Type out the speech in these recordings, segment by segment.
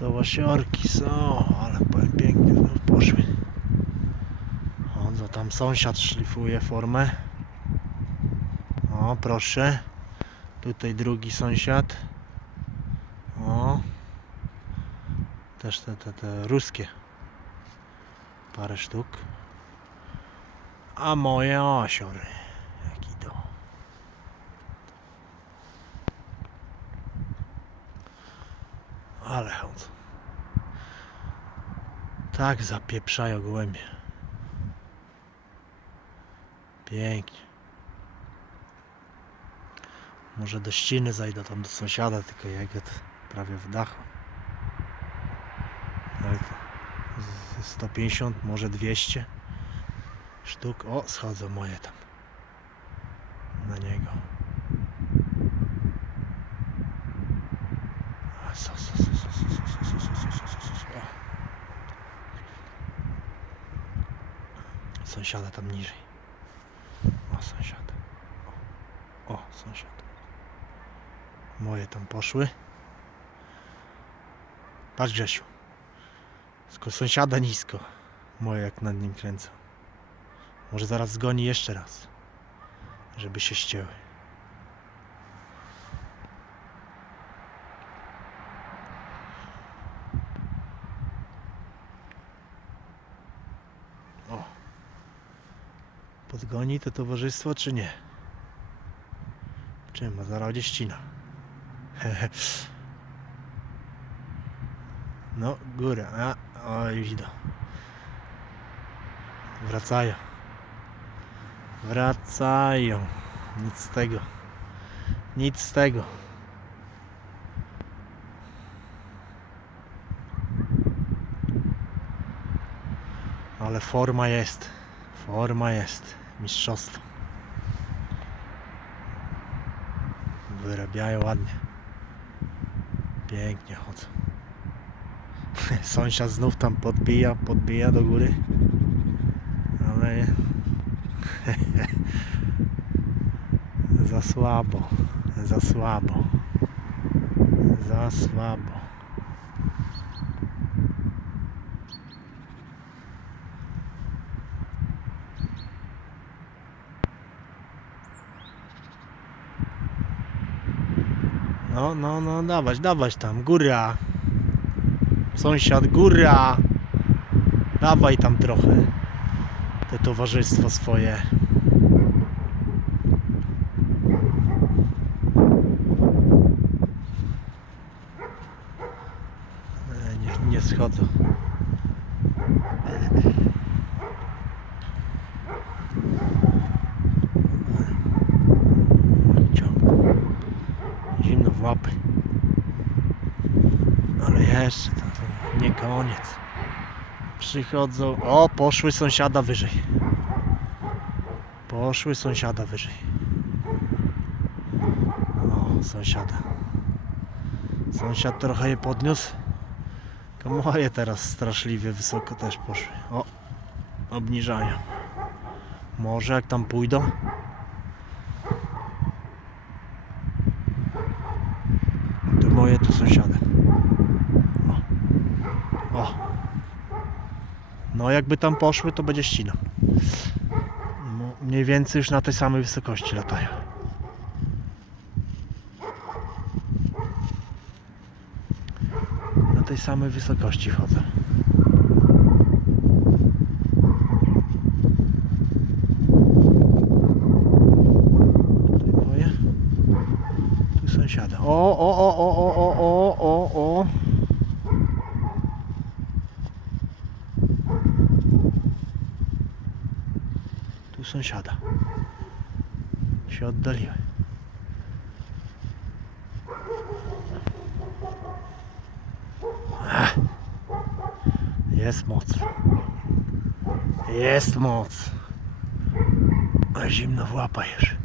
Są łasiorki, są, ale powiem pięknie znów poszły. Co tam sąsiad szlifuje formę. O, proszę. Tutaj drugi sąsiad. O. Też te, te, te ruskie. Parę sztuk. A moje osiory. Jaki to. Ale chodzą. Tak zapieprzają gołębie. Pięknie. Może do ściny zajdę tam do sąsiada, tylko jego to prawie w dachu. Z- 150, może 200 sztuk. O, schodzą moje tam. Na niego. Sąsiada tam niżej. O, sąsiada. O, o sąsiad. Moje tam poszły. Patrz Grzesiu. Tylko sąsiada nisko. Moje jak nad nim kręcą. Może zaraz zgoni jeszcze raz. Żeby się ścięły. Podgoni to towarzystwo czy nie? Czym? A zaraz ścina. No, góra. A, o, już idą. Wracają. Wracają. Nic z tego. Nic z tego. Ale forma jest. Forma jest. Mistrzostwo. Wyrabiają ładnie. Pięknie chodzą. Sąsiad znów tam podbija, podbija do góry. Ale za słabo, za słabo, za słabo. No, no, no, dawać, dawać tam, góra. Sąsiad, góra. Dawaj tam trochę. Te towarzystwo swoje. E, Nie, nie schodzą. Ciągną. Zimno w łapy. Ale jeszcze to, to nie koniec. Przychodzą. O, poszły sąsiada wyżej. Poszły sąsiada wyżej. O, sąsiada. Sąsiad trochę je podniósł. Moje teraz straszliwie wysoko też poszły. O, obniżają. Może jak tam pójdą. To moje to sąsiada. O. No jakby tam poszły, to będzie ścina. No, mniej więcej już na tej samej wysokości latają. Na tej samej wysokości moje. Tu sąsiada. O, o, o, o, o, o, o, o, сусіда, що віддалів. Jest moc. Jest moc. A zimno w łapajesz.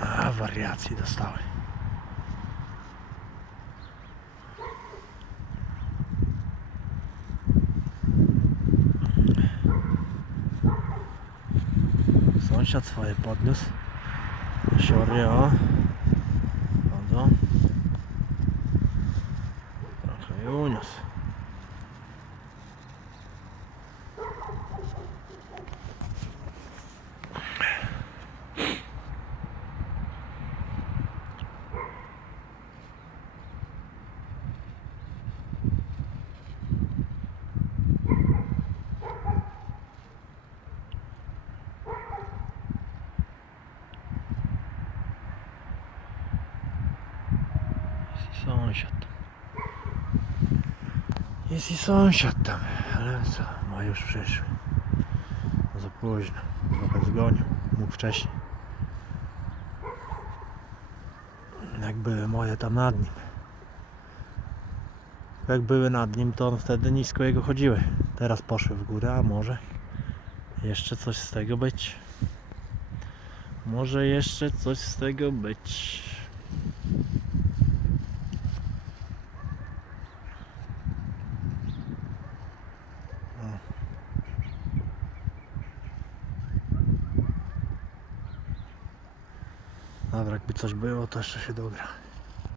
A wariacji dostałem. Sąsiad swoje podniósł. Siory. Sąsiad. Jest i sąsiad tam, ale co, ma już przyszły. Za późno, trochę zgonił, mógł wcześniej. Jak były moje tam nad nim. Jak były nad nim, to on wtedy nisko jego chodziły. Teraz poszły w górę, a może jeszcze coś z tego być. Może jeszcze coś z tego być. Dobra, jakby coś było, to jeszcze się dogra.